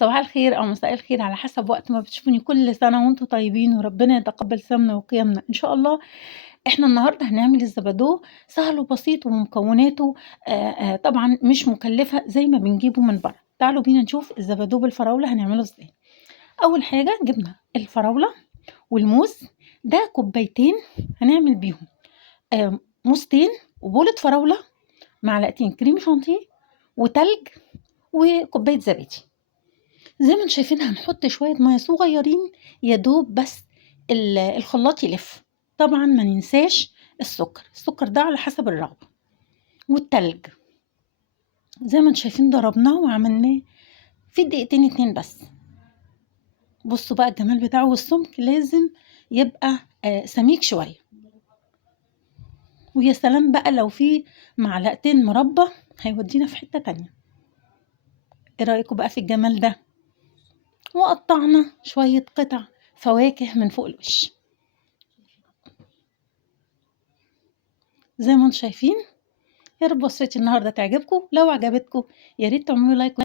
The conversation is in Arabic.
صباح الخير أو مساء الخير على حسب وقت ما بتشوفوني، كل سنة وأنتم طيبين وربنا يتقبل صيامنا وقيامنا إن شاء الله. إحنا النهارده هنعمل الزبادو سهل وبسيط ومكوناته طبعًا مش مكلفة زي ما بنجيبه من برّه. تعالوا بينا نشوف الزبادو بالفراولة هنعمله إزاي. أول حاجة جبنا الفراولة والموز، ده كوبايتين هنعمل بيهم موزتين وبولة فراولة، معلقتين كريم شانتيه وتلج وكوباية زبادي. زي ما انتم شايفين هنحط شوية مية صغيرين يا دوب بس الخلاط يلف. طبعا ما ننساش السكر ده على حسب الرغبة، والتلج زي ما انتم شايفين ضربناه وعملناه في دقيقتين 2 بس. بصوا بقى الجمال بتاعه، والسمك لازم يبقى سميك شوية. ويا سلام بقى لو في معلقتين مربى هيودينا في حتة تانية. ايه رأيكم بقى في الجمال ده؟ وقطعنا شوية قطع فواكه من فوق الوش زي ما انتم شايفين. يا رب وصفتي النهارده تعجبكم، لو عجبتكم يا ريت تعملوا لايك